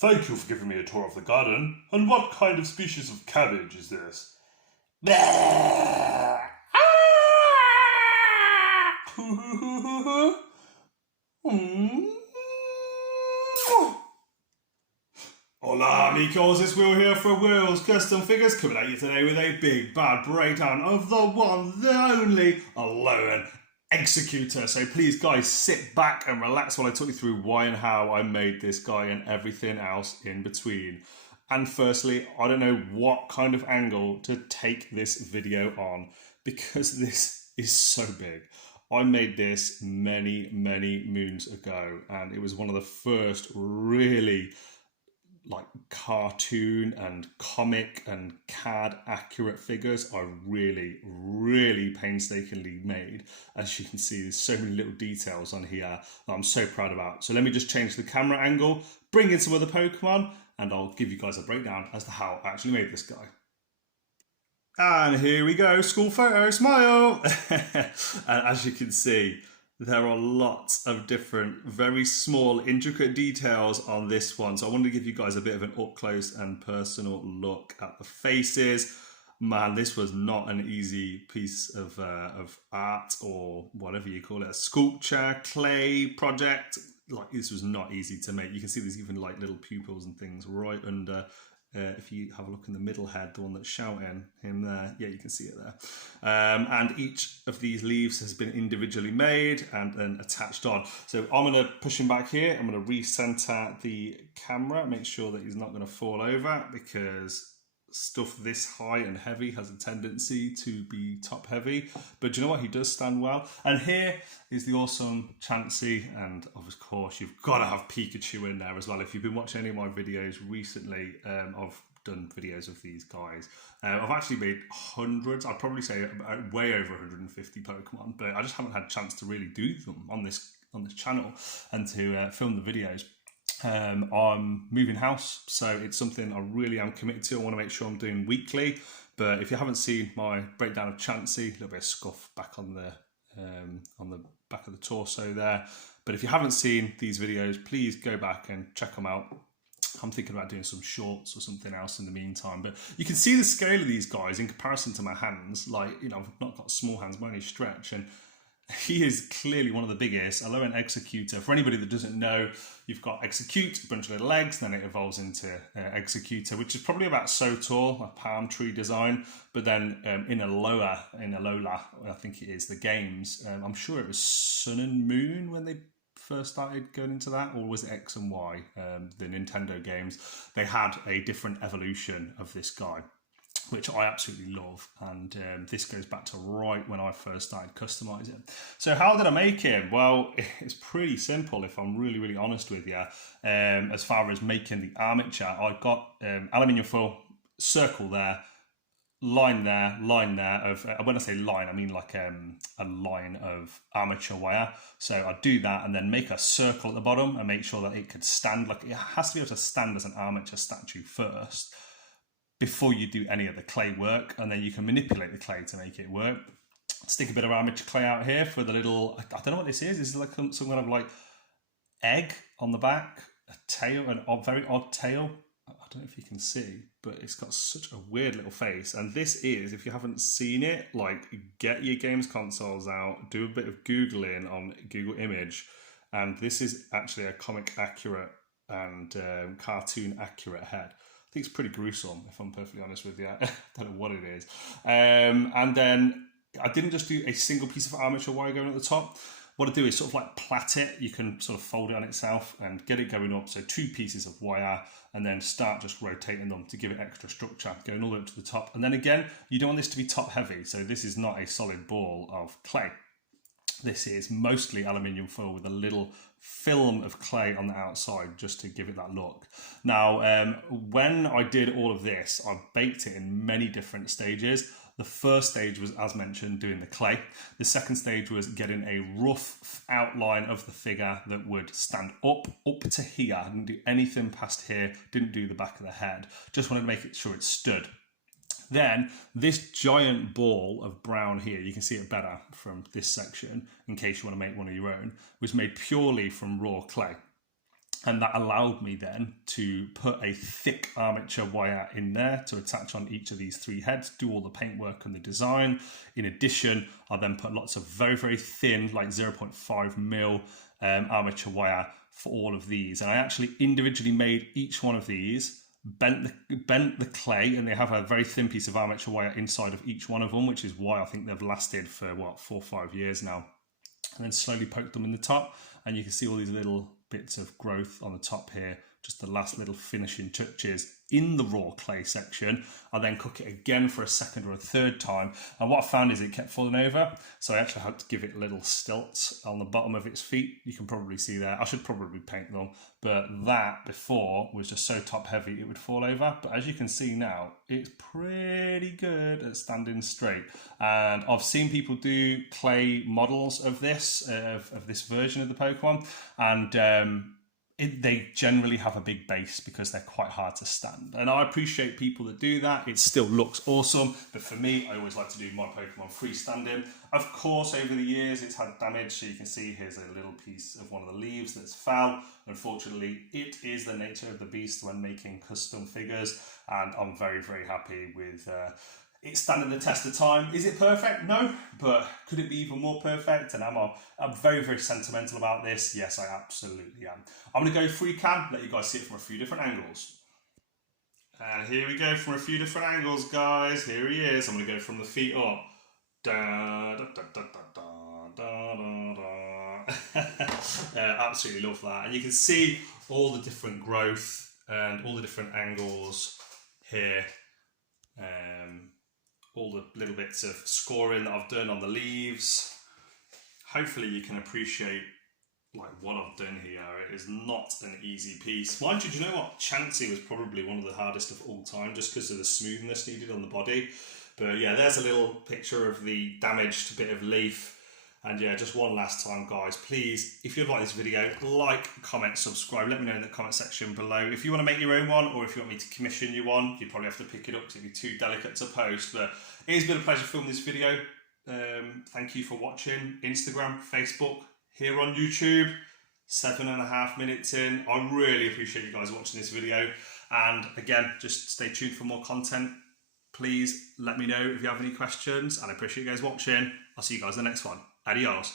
Thank you for giving me a tour of the garden. And what kind of species of cabbage is this? Hola amigos, it's Will here for Will's Custom Figures, coming at you today with a big bad breakdown of the one, the only, Alola Exeggutor. So please guys, sit back and relax while I talk you through why and how I made this guy and everything else in between. And firstly, I don't know what kind of angle to take this video on because this is so big. I made this many moons ago and it was one of the first really like cartoon and comic and CAD accurate figures I really painstakingly made. As you can see, there's so many little details on here that I'm so proud about. So let me just change the camera angle, bring in some other Pokemon, and I'll give you guys a breakdown as to how I actually made this guy. And here we go, school photo, smile! And as you can see, there are lots of different, very small, intricate details on this one. So I wanted to give you guys a bit of an up-close and personal look at the faces. Man, this was not an easy piece of art, or whatever you call it, a sculpture, clay project. Like, this was not easy to make. You can see there's even like little pupils and things right under. If you have a look in the middle head, the one that's shouting, him there, yeah, you can see it there. And each of these leaves has been individually made and then attached on. So I'm going to push him back here. I'm going to recenter the camera, make sure that he's not going to fall over, because stuff this high and heavy has a tendency to be top heavy, but do you know what, he does stand well. And here is the awesome Chansey, and of course you've got to have Pikachu in there as well. If you've been watching any of my videos recently, I've done videos of these guys. I've actually made hundreds, I'd probably say way over 150 Pokemon, but I just haven't had a chance to really do them on this channel and to film the videos. I'm moving house, so it's something I really am committed to. I want to make sure I'm doing weekly. But if you haven't seen my breakdown of Chansey, a little bit of scuff back on the back of the torso there. But if you haven't seen these videos, please go back and check them out. I'm thinking about doing some shorts or something else in the meantime. But you can see the scale of these guys in comparison to my hands. Like, you know, I've not got small hands by any stretch, and he is clearly one of the biggest. Alola Exeggutor. For anybody that doesn't know, you've got Exeggcute, a bunch of little legs, then it evolves into Exeggutor, which is probably about so tall, a palm tree design. But then in Alola, I think it is, the games, I'm sure it was Sun and Moon when they first started going into that, or was it X and Y, the Nintendo games, they had a different evolution of this guy, which I absolutely love. And this goes back to right when I first started customizing. So how did I make him? Well, it's pretty simple if I'm really honest with you. As far as making the armature, I got aluminium foil, circle there, line there of, when I say line, I mean like a line of armature wire. So I do that and then make a circle at the bottom and make sure that it could stand, like it has to be able to stand as an armature statue first, before you do any of the clay work, and then you can manipulate the clay to make it work. Stick a bit of armature clay out here for the little, I don't know what this is. This is like some kind of like egg on the back, a tail, an very odd tail. I don't know if you can see, but it's got such a weird little face. And this is, if you haven't seen it, like, get your games consoles out, do a bit of Googling on Google Image, and this is actually a comic accurate and cartoon accurate head. I think it's pretty gruesome, if I'm perfectly honest with you. I don't know what it is. And then I didn't just do a single piece of armature wire going at the top. What I do is sort of like plait it. You can sort of fold it on itself and get it going up. So 2 pieces of wire, and then start just rotating them to give it extra structure, going all the way up to the top. And then again, you don't want this to be top heavy. So this is not a solid ball of clay. This is mostly aluminium foil with a little film of clay on the outside just to give it that look. Now, when I did all of this, I baked it in many different stages. The first stage was, as mentioned, doing the clay. The second stage was getting a rough outline of the figure that would stand up to here. I didn't do anything past here, didn't do the back of the head. Just wanted to make sure it stood. Then this giant ball of brown here, you can see it better from this section in case you want to make one of your own, was made purely from raw clay. And that allowed me then to put a thick armature wire in there to attach on each of these 3 heads, do all the paintwork and the design. In addition, I then put lots of very, very thin, like 0.5 mil armature wire for all of these. And I actually individually made each one of these, bent the clay, and they have a very thin piece of armature wire inside of each one of them, which is why I think they've lasted for, 4 or 5 years now. And then slowly poked them in the top, and you can see all these little bits of growth on the top here, just the last little finishing touches in the raw clay section. I then cook it again for a second or a third time, and what I found is it kept falling over, so I actually had to give it little stilts on the bottom of its feet. You can probably see there. I should probably paint them, but that before was just so top heavy it would fall over. But as you can see now, it's pretty good at standing straight. And I've seen people do clay models of this version of the Pokemon, and they generally have a big base because they're quite hard to stand. And I appreciate people that do that. It still looks awesome. But for me, I always like to do my Pokemon freestanding. Of course, over the years, it's had damage. So you can see here's a little piece of one of the leaves that's fell. Unfortunately, it is the nature of the beast when making custom figures. And I'm very, very happy with it's standing the test of time. Is it perfect? No, but could it be even more perfect? And I'm very, very sentimental about this. Yes, I absolutely am. I'm going to go free cam, let you guys see it from a few different angles. And here we go from a few different angles, guys. Here he is. I'm going to go from the feet up. Da, da, da, da, da, da, da, da. Absolutely love that. And you can see all the different growth and all the different angles here. All the little bits of scoring that I've done on the leaves. Hopefully you can appreciate like what I've done here. It is not an easy piece. Mind you, do you know what? Chansey was probably one of the hardest of all time just because of the smoothness needed on the body. But yeah, there's a little picture of the damaged bit of leaf. And yeah, just one last time, guys, please, if you like this video, like, comment, subscribe. Let me know in the comment section below. If you want to make your own one, or if you want me to commission you one, you probably have to pick it up because it'd be too delicate to post. But it has been a pleasure filming this video. Thank you for watching. Instagram, Facebook, here on YouTube. 7.5 minutes in. I really appreciate you guys watching this video. And again, just stay tuned for more content. Please let me know if you have any questions. And I appreciate you guys watching. I'll see you guys in the next one. Adios.